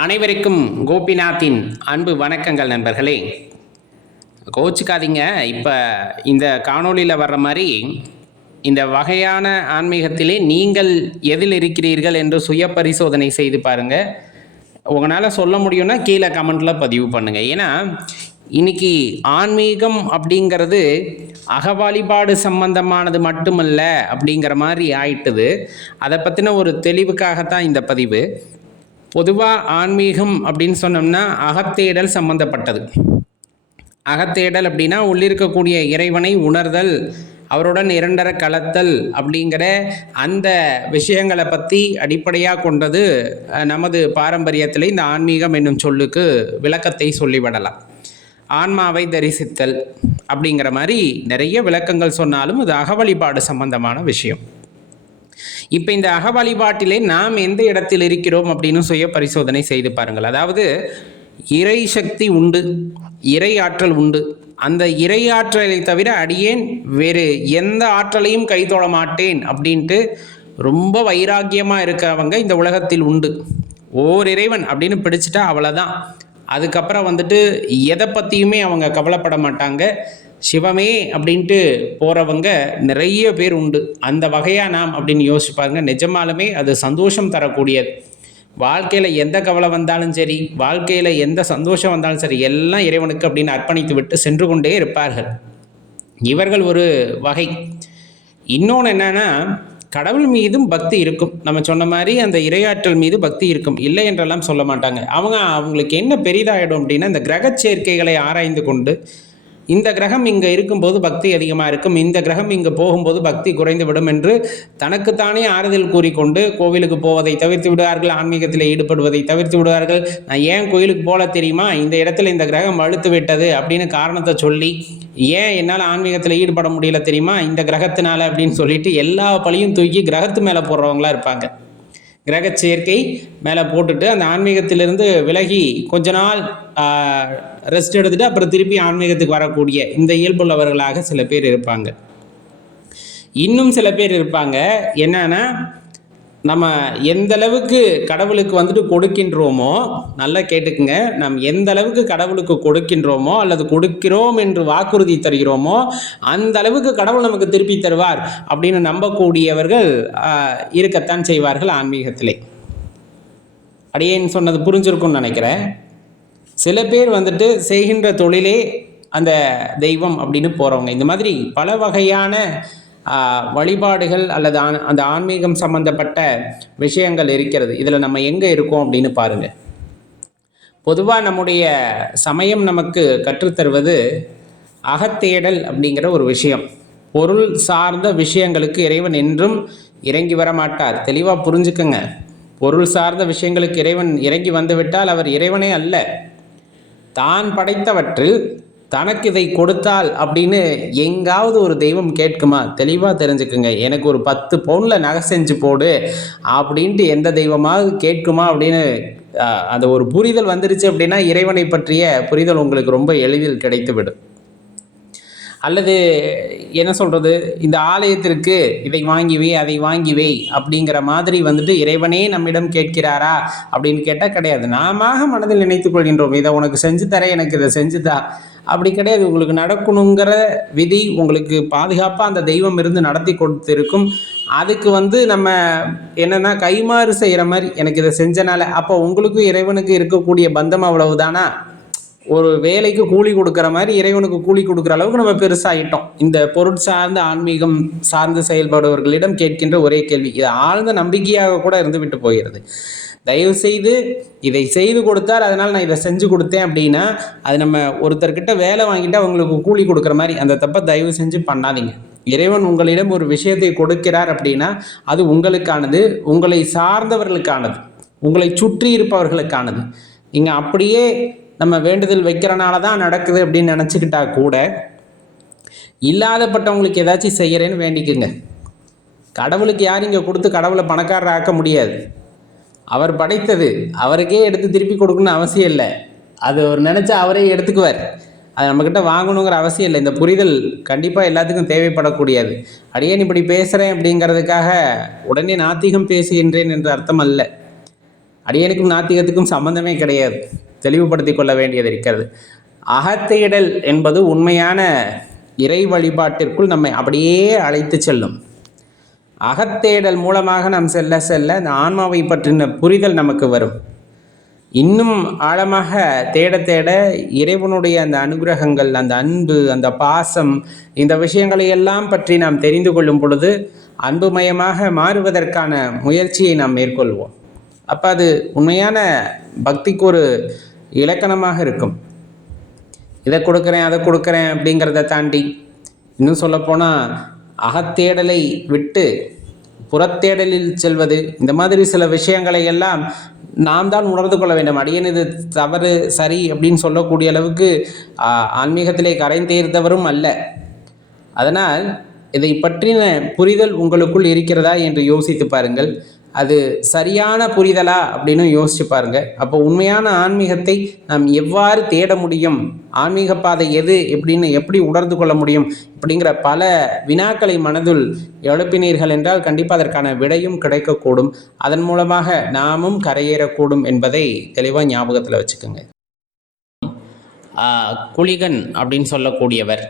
அனைவருக்கும் கோபிநாத்தின் அன்பு வணக்கங்கள் நண்பர்களே. கோச்சுக்காதீங்க. இப்போ இந்த காணொளியில் வர்ற மாதிரி இந்த வகையான ஆன்மீகத்திலே நீங்கள் எதில் இருக்கிறீர்கள் என்று சுய பரிசோதனை செய்து பாருங்கள். உங்களால் சொல்ல முடியும்னா கீழே கமெண்டில் பதிவு பண்ணுங்கள். ஏன்னா இன்னைக்கு ஆன்மீகம் அப்படிங்கிறது அகவழிபாடு சம்பந்தமானது மட்டுமல்ல அப்படிங்கிற மாதிரி ஆயிட்டுது. அதை பற்றின ஒரு தெளிவுக்காகத்தான் இந்த பதிவு. பொதுவாக ஆன்மீகம் அப்படின்னு சொன்னோம்னா அகத்தேடல் சம்பந்தப்பட்டது. அகத்தேடல் அப்படின்னா உள்ளிருக்கக்கூடிய இறைவனை உணர்தல், அவருடன் இரண்டர கலத்தல் அப்படிங்கிற அந்த விஷயங்களை பற்றி அடிப்படையாக கொண்டது நமது பாரம்பரியத்தில் இந்த ஆன்மீகம் என்னும் சொல்லுக்கு விளக்கத்தை சொல்லிவிடலாம். ஆன்மாவை தரிசித்தல் அப்படிங்கிற மாதிரி நிறைய விளக்கங்கள் சொன்னாலும் அது அகவழிபாடு சம்பந்தமான விஷயம். இப்போ இந்த அக வழிபாட்டிலே நாம் எந்த இடத்தில் இருக்கிறோம் அப்படின்னு சுய பரிசோதனை செய்து பாருங்கள். அதாவது இறை சக்தி உண்டு, இறை ஆற்றல் உண்டு. அந்த இறை ஆற்றலை தவிர அடியேன் வேறு எந்த ஆற்றலையும் கைத்தொழ மாட்டேன் அப்படின்ட்டு ரொம்ப வைராக்கியமாக இருக்கிறவங்க இந்த உலகத்தில் உண்டு. ஓர் இறைவன் அப்படின்னு பிடிச்சிட்டா அவ்வளோதான். அதுக்கப்புறம் எதை பற்றியுமே அவங்க கவலைப்பட மாட்டாங்க. சிவமே அப்படின்ட்டு போகிறவங்க நிறைய பேர் உண்டு. அந்த வகையாக நாம் அப்படின்னு யோசிப்பாங்க. நிஜமாலுமே அது சந்தோஷம் தரக்கூடியது. வாழ்க்கையில் எந்த கவலை வந்தாலும் சரி, வாழ்க்கையில் எந்த சந்தோஷம் வந்தாலும் சரி, எல்லாம் இறைவனுக்கு அப்படின்னு அர்ப்பணித்து விட்டு சென்று கொண்டே இருப்பார்கள். இவர்கள் ஒரு வகை. இன்னொன்று என்னன்னா, கடவுள் மீதும் பக்தி இருக்கும். நம்ம சொன்ன மாதிரி அந்த இறையாற்றல் மீது பக்தி இருக்கும், இல்லை என்றெல்லாம் சொல்ல மாட்டாங்க. அவங்களுக்கு என்ன பெரிதாயிடும் அப்படின்னா, இந்த கிரக சேர்க்கைகளை ஆராய்ந்து கொண்டு இந்த கிரகம் இங்கே இருக்கும்போது பக்தி அதிகமாக இருக்கும், இந்த கிரகம் இங்கே போகும்போது பக்தி குறைந்து விடும் என்று தனக்குத்தானே ஆறுதல் கூறிக்கொண்டு கோவிலுக்கு போவதை தவிர்த்து விடுவார்கள், ஆன்மீகத்தில் ஈடுபடுவதை தவிர்த்து விடுவார்கள். நான் ஏன் கோயிலுக்கு போல தெரியுமா, இந்த இடத்துல இந்த கிரகம் வலுத்து விட்டது அப்படின்னு காரணத்தை சொல்லி, ஏன் என்னால் ஆன்மீகத்தில் ஈடுபட முடியல தெரியுமா, இந்த கிரகத்தினால அப்படின்னு சொல்லிட்டு எல்லா பழியும் தூக்கி கிரகத்து மேலே போடுறவங்களா இருப்பாங்க. கிரக சேர்க்கை மேலே போட்டுட்டு அந்த ஆன்மீகத்திலிருந்து விலகி கொஞ்ச நாள் ரெஸ்ட் எடுத்துட்டு அப்புறம் திருப்பி ஆன்மீகத்துக்கு வரக்கூடிய இந்த இயல்புள்ளவர்களாக சில பேர் இருப்பாங்க. இன்னும் சில பேர் இருப்பாங்க, என்னன்னா நம்ம எந்த அளவுக்கு கடவுளுக்கு கொடுக்கின்றோமோ, நல்லா கேட்டுக்குங்க, நம்ம எந்த அளவுக்கு கடவுளுக்கு கொடுக்கின்றோமோ அல்லது கொடுக்கிறோம் என்று வாக்குறுதி தருகிறோமோ அந்த அளவுக்கு கடவுள் நமக்கு திருப்பி தருவார் அப்படின்னு நம்பக்கூடியவர்கள் இருக்கத்தான் செய்வார்கள் ஆன்மீகத்திலே. அடியேன்னு சொன்னது புரிஞ்சிருக்கும்னு நினைக்கிறேன். சில பேர் செய்கின்ற தொழிலே அந்த தெய்வம் அப்படின்னு போகிறவங்க. இந்த மாதிரி பல வகையான வழிபாடுகள் அல்லது அந்த ஆன்மீகம் சம்பந்தப்பட்ட விஷயங்கள் இருக்கிறது. இதில் நம்ம எங்கே இருக்கோம் அப்படின்னு பாருங்கள். பொதுவாக நம்முடைய சமயம் நமக்கு கற்றுத்தருவது அகத்தேடல் அப்படிங்கிற ஒரு விஷயம். பொருள் சார்ந்த விஷயங்களுக்கு இறைவன் என்றும் இறங்கி வர மாட்டார். தெளிவாக புரிஞ்சுக்குங்க. பொருள் சார்ந்த விஷயங்களுக்கு இறைவன் இறங்கி வந்துவிட்டால் அவர் இறைவனே அல்ல. தான் படைத்தவற்றில் தனக்கு இதை கொடுத்தால் அப்படின்னு எங்காவது ஒரு தெய்வம் கேட்குமா? தெளிவாக தெரிஞ்சுக்குங்க. எனக்கு ஒரு 10 பவுனில் நகை செஞ்சு போடு அப்படின்ட்டு எந்த தெய்வமாவது கேட்குமா அப்படின்னு அந்த ஒரு புரிதல் வந்துருச்சு அப்படின்னா இறைவனை பற்றிய புரிதல் உங்களுக்கு ரொம்ப எளிதில் கிடைத்துவிடும். அல்லது என்ன சொல்கிறது, இந்த ஆலயத்திற்கு இதை வாங்கி வை அதை வாங்கி வை அப்படிங்கிற மாதிரி இறைவனே நம்மிடம் கேட்கிறாரா அப்படின்னு கேட்டால் கிடையாது. நாம மனதில் நினைத்துக் கொள்கின்றோம், இதை உனக்கு செஞ்சு தர, எனக்கு இதை செஞ்சுதா, அப்படி கிடையாது. உங்களுக்கு நடக்கணுங்கிற விதி உங்களுக்கு பாதுகாப்பாக அந்த தெய்வம் இருந்து நடத்தி கொடுத்துருக்கும். அதுக்கு நம்ம என்னென்னா கைமாறு செய்கிற மாதிரி எனக்கு இதை செஞ்சனால, அப்போ உங்களுக்கும் இறைவனுக்கு இருக்கக்கூடிய பந்தம் அவ்வளவுதானா? ஒரு வேலைக்கு கூலி கொடுக்குற மாதிரி இறைவனுக்கு கூலி கொடுக்குற அளவுக்கு நம்ம பெருசாகிட்டோம். இந்த பொருள் சார்ந்த ஆன்மீகம் சார்ந்து செயல்படுபவர்களிடம் கேட்கின்ற ஒரே கேள்வி, இது ஆழ்ந்த நம்பிக்கையாக கூட இருந்து விட்டு போகிறது. தயவு செய்து இதை செய்து கொடுத்தால் அதனால் நான் இதை செஞ்சு கொடுத்தேன் அப்படின்னா அது நம்ம ஒருத்தர்கிட்ட வேலை வாங்கிட்டு அவங்களுக்கு கூலி கொடுக்குற மாதிரி அந்த தப்பை தயவு செஞ்சு பண்ணாதீங்க. இறைவன் உங்களிடம் ஒரு விஷயத்தை கொடுக்கிறார் அப்படின்னா அது உங்களுக்கானது, உங்களை சார்ந்தவர்களுக்கானது, உங்களை சுற்றி இருப்பவர்களுக்கானது. நீங்கள் அப்படியே நம்ம வேண்டுதல் வைக்கிறனால தான் நடக்குது அப்படின்னு நினச்சிக்கிட்டா கூட இல்லாதப்பட்டவங்களுக்கு ஏதாச்சும் செய்கிறேன்னு வேண்டிக்குங்க. கடவுளுக்கு யாரும் இங்கே கொடுத்து கடவுளை பணக்காரர் ஆக்க முடியாது. அவர் படைத்தது அவருக்கே எடுத்து திருப்பி கொடுக்கணும்னு அவசியம் இல்லை. அது ஒரு நினச்சா அவரே எடுத்துக்குவார். அது நம்மக்கிட்ட வாங்கணுங்கிற அவசியம் இல்லை. இந்த புரிதல் கண்டிப்பாக எல்லாத்துக்கும் தேவைப்படக்கூடியது. அடியேன் இப்படி பேசுகிறேன் அப்படிங்கிறதுக்காக உடனே நாத்திகம் பேசுகின்றேன் என்று அர்த்தம் அல்ல. அடியனுக்கும் நாத்திகத்துக்கும் சம்பந்தமே கிடையாது, தெளிவுபடுத்தி கொள்ள வேண்டியது இருக்கிறது. அகத்தேடல் என்பது உண்மையான இறை வழிபாட்டிற்குள் நம்மை அப்படியே அழைத்து செல்லும். அகத்தேடல் மூலமாக நாம் செல்ல செல்ல இந்த ஆன்மாவை பற்றின புரிதல் நமக்கு வரும். இன்னும் ஆழமாக தேட தேட இறைவனுடைய அந்த அனுகிரகங்கள், அந்த அன்பு, அந்த பாசம், இந்த விஷயங்களை எல்லாம் பற்றி நாம் தெரிந்து கொள்ளும் பொழுது அன்புமயமாக மாறுவதற்கான முயற்சியை நாம் மேற்கொள்வோம். அப்போ அது உண்மையான பக்திக்கு ஒரு இலக்கணமாக இருக்கும். இதை கொடுக்குறேன் அதை கொடுக்குறேன் அப்படிங்கிறத தாண்டி இன்னும் சொல்லப்போனால் அகத்தேடலை விட்டு புறத்தேடலில் செல்வது, இந்த மாதிரி சில விஷயங்களை எல்லாம் நாம் தான் உணர்ந்து கொள்ள வேண்டும். அடியேன் இது தவறு சரி அப்படின்னு சொல்லக்கூடிய அளவுக்கு ஆன்மீகத்திலே கரைந்தேர்ந்தவரும் அல்ல. அதனால் இதை பற்றின புரிதல் உங்களுக்குள் இருக்கிறதா என்று யோசித்து பாருங்கள். அது சரியான புரிதலா அப்படின்னு யோசிச்சு பாருங்க. அப்போ உண்மையான ஆன்மீகத்தை நாம் எவ்வாறு தேட முடியும், ஆன்மீக பாதை எது எப்படின்னு எப்படி உணர்ந்து கொள்ள முடியும் அப்படிங்கிற பல வினாக்களை மனதுள் எழுப்பினீர்கள் என்றால் கண்டிப்பாக அதற்கான விடையும் கிடைக்கக்கூடும். அதன் மூலமாக நாமும் கரையேறக்கூடும் என்பதை தெளிவாக ஞாபகத்தில் வச்சுக்கோங்க. குளிகன் அப்படின்னு சொல்லக்கூடியவர்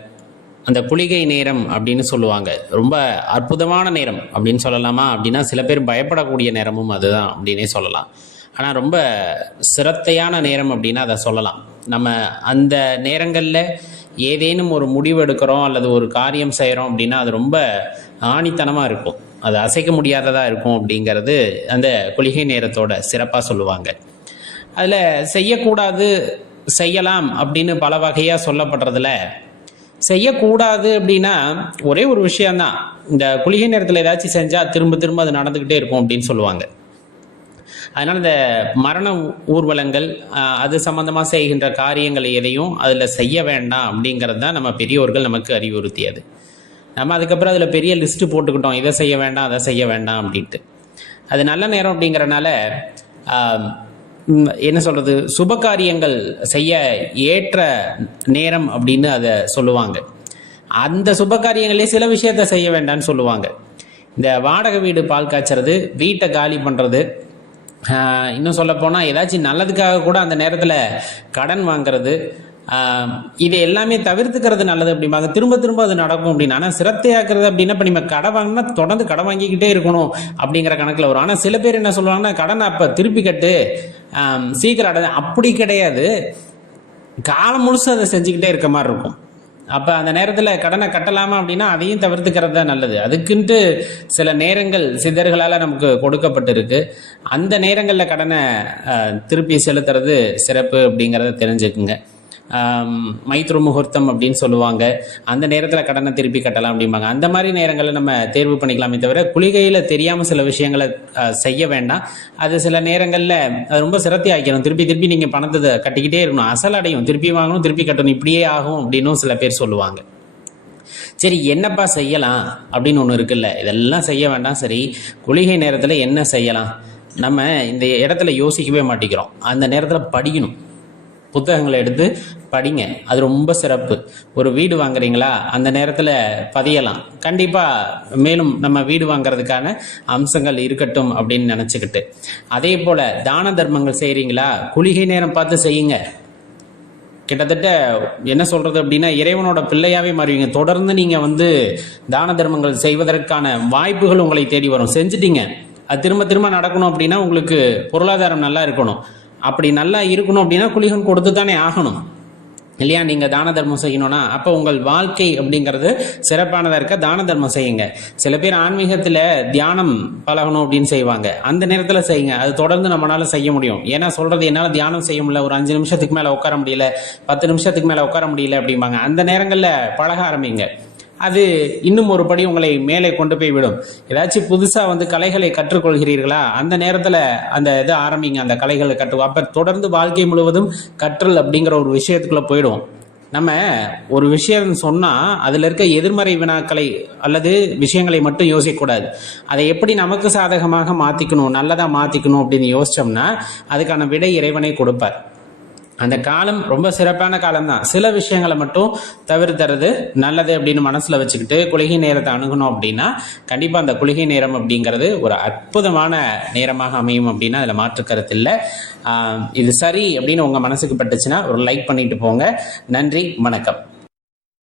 அந்த குளிகை நேரம் அப்படின்னு சொல்லுவாங்க. ரொம்ப அற்புதமான நேரம் அப்படின்னு சொல்லலாமா அப்படின்னா சில பேர் பயப்படக்கூடிய நேரமும் அதுதான் அப்படின்னே சொல்லலாம். ஆனால் ரொம்ப சிரத்தையான நேரம் அப்படின்னா அதை சொல்லலாம். நம்ம அந்த நேரங்களில் ஏதேனும் ஒரு முடிவு எடுக்கிறோம் அல்லது ஒரு காரியம் செய்கிறோம் அப்படின்னா அது ரொம்ப ஆணித்தனமாக இருக்கும், அது அசைக்க முடியாததாக இருக்கும் அப்படிங்கிறது அந்த குளிகை நேரத்தோட சிறப்பாக சொல்லுவாங்க. அதில் செய்யக்கூடாது செய்யலாம் அப்படின்னு பல வகையாக சொல்லப்படுறதுல செய்யக்கூடாது அப்படின்னா ஒரே ஒரு விஷயந்தான், இந்த குளிகை நேரத்தில் ஏதாச்சும் செஞ்சால் திரும்ப திரும்ப அது நடந்துக்கிட்டே இருக்கும் அப்படின்னு சொல்லுவாங்க. அதனால் இந்த மரண ஊர்வலங்கள் அது சம்மந்தமாக செய்கின்ற காரியங்கள் எதையும் அதில் செய்ய வேண்டாம் அப்படிங்கிறது தான் நம்ம பெரியோர்கள் நமக்கு அறிவுறுத்தியது. நம்ம அதுக்கப்புறம் அதில் பெரிய லிஸ்ட்டு போட்டுக்கிட்டோம், இதை செய்ய வேண்டாம் அதை செய்ய வேண்டாம் அப்படின்ட்டு. அது நல்ல நேரம் அப்படிங்கிறனால என்ன சொல்கிறது, சுப காரியங்கள் செய்ய ஏற்ற நேரம் அப்படின்னு அதை சொல்லுவாங்க. அந்த சுப காரியங்களே சில விஷயத்த செய்ய வேண்டாம்னு சொல்லுவாங்க. இந்த வாடகை வீடு பால் காய்ச்சறது, வீட்டை காலி பண்ணுறது, இன்னும் சொல்லப்போனால் ஏதாச்சும் நல்லதுக்காக கூட அந்த நேரத்தில் கடன் வாங்கிறது, இது எல்லாமே தவிர்த்துக்கிறது நல்லது அப்படிம்பாங்க. திரும்ப திரும்ப அது நடக்கும் அப்படின்னு. ஆனால் சிரத்தையாக்குறது அப்படின்னா இப்போ நம்ம கடை வாங்கினா தொடர்ந்து கடை வாங்கிக்கிட்டே இருக்கணும் அப்படிங்கிற கணக்கில் வரும். ஆனால் சில பேர் என்ன சொல்லுவாங்கன்னா கடனை அப்போ திருப்பி கட்டு சீக்கிரம் அடை, அப்படி கிடையாது, காலம் முழுசு அதை செஞ்சுக்கிட்டே இருக்க மாதிரி இருக்கும். அப்போ அந்த நேரத்தில் கடனை கட்டலாமா அப்படின்னா அதையும் தவிர்த்துக்கிறது தான் நல்லது. அதுக்குன்ட்டு சில நேரங்கள் சித்தர்களால் நமக்கு கொடுக்கப்பட்டிருக்கு. அந்த நேரங்களில் கடனை திருப்பி செலுத்துறது சிறப்பு அப்படிங்கிறத தெரிஞ்சுக்குங்க. மைத்ரு முகூர்த்தம் அப்படின்னு சொல்லுவாங்க, அந்த நேரத்தில் கடனை திருப்பி கட்டலாம் அப்படிம்பாங்க. அந்த மாதிரி நேரங்களில் நம்ம தேர்வு பண்ணிக்கலாமே தவிர குளிகையில் தெரியாமல் சில விஷயங்களை செய்ய வேண்டாம். அது சில நேரங்களில் அது ரொம்ப சிரத்தை ஆக்கிடும். திருப்பி திருப்பி நீங்கள் பணத்தை கட்டிக்கிட்டே இருக்கணும், அசல் அடையும், திருப்பி வாங்கணும், திருப்பி கட்டணும், இப்படியே ஆகும் அப்படின்னும் சில பேர் சொல்லுவாங்க. சரி, என்னப்பா செய்யலாம் அப்படின்னு ஒன்று இருக்குல்ல, இதெல்லாம் செய்ய வேண்டாம். சரி, குளிகை நேரத்தில் என்ன செய்யலாம்? நம்ம இந்த இடத்துல யோசிக்கவே மாட்டேங்கிறோம். அந்த நேரத்தில் படிக்கணும், புத்தகங்களை எடுத்து படிங்க, அது ரொம்ப சிறப்பு. ஒரு வீடு வாங்குறீங்களா, அந்த நேரத்தில் பதியலாம். கண்டிப்பாக மேலும் நம்ம வீடு வாங்கிறதுக்கான அம்சங்கள் இருக்கட்டும் அப்படின்னு நினச்சிக்கிட்டு, அதே போல் தான தர்மங்கள் செய்கிறீங்களா, குளிகை நேரம் பார்த்து செய்யுங்க. கிட்டத்தட்ட என்ன சொல்கிறது அப்படின்னா இறைவனோட பிள்ளையாகவே மாறுவீங்க. தொடர்ந்து நீங்கள் தான தர்மங்கள் செய்வதற்கான வாய்ப்புகள் உங்களை தேடி வரும். செஞ்சுட்டீங்க, அது திரும்ப திரும்ப நடக்கணும் அப்படின்னா உங்களுக்கு பொருளாதாரம் நல்லா இருக்கணும். அப்படி நல்லா இருக்கணும் அப்படின்னா குளிகன் கொடுத்து தானே ஆகணும் இல்லையா? நீங்கள் தான தர்மம் செய்யணும்னா அப்போ உங்கள் வாழ்க்கை அப்படிங்கிறது சிறப்பானதாக இருக்க தான தர்மம் செய்யுங்க. சில பேர் ஆன்மீகத்தில் தியானம் பழகணும் அப்படின்னு செய்வாங்க, அந்த நேரத்தில் செய்யுங்க. அது தொடர்ந்து நம்மளால செய்ய முடியும். ஏன்னா சொல்கிறது என்னால் தியானம் செய்ய முடியல, ஒரு 5 நிமிஷத்துக்கு மேலே உட்கார முடியல, 10 நிமிஷத்துக்கு மேலே உட்கார முடியல அப்படிம்பாங்க. அந்த நேரங்களில் பழக ஆரம்பிங்க. அது இன்னும் ஒரு படி உங்களை மேலே கொண்டு போய் விடும். ஏதாச்சும் புதுசாக கலைகளை கற்றுக்கொள்கிறீர்களா, அந்த நேரத்தில் அந்த இதை ஆரம்பிங்க, அந்த கலைகளை அப்போ தொடர்ந்து வாழ்க்கை முழுவதும் கற்றல் அப்படிங்கிற ஒரு விஷயத்துக்குள்ளே போயிடும். நம்ம ஒரு விஷயம் சொன்னால் அதில் இருக்க எதிர்மறை வினாக்களை அல்லது விஷயங்களை மட்டும் யோசிக்கக்கூடாது. அதை எப்படி நமக்கு சாதகமாக மாற்றிக்கணும், நல்லதாக மாற்றிக்கணும் அப்படின்னு யோசித்தோம்னா அதுக்கான விடை இறைவனை கொடுப்பார். அந்த காலம் ரொம்ப சிறப்பான காலம் தான். சில விஷயங்களை மட்டும் தவிர்த்துறது நல்லது அப்படின்னு மனசில் வச்சுக்கிட்டு குளிகை நேரத்தை அணுகணும் அப்படின்னா கண்டிப்பாக அந்த குளிகை நேரம் அப்படிங்கிறது ஒரு அற்புதமான நேரமாக அமையும் அப்படின்னா அதில் மாற்று கருத்து இல்லை. இது சரி அப்படின்னு உங்கள் மனசுக்கு பட்டுச்சுன்னா ஒரு லைக் பண்ணிட்டு போங்க. நன்றி, வணக்கம்.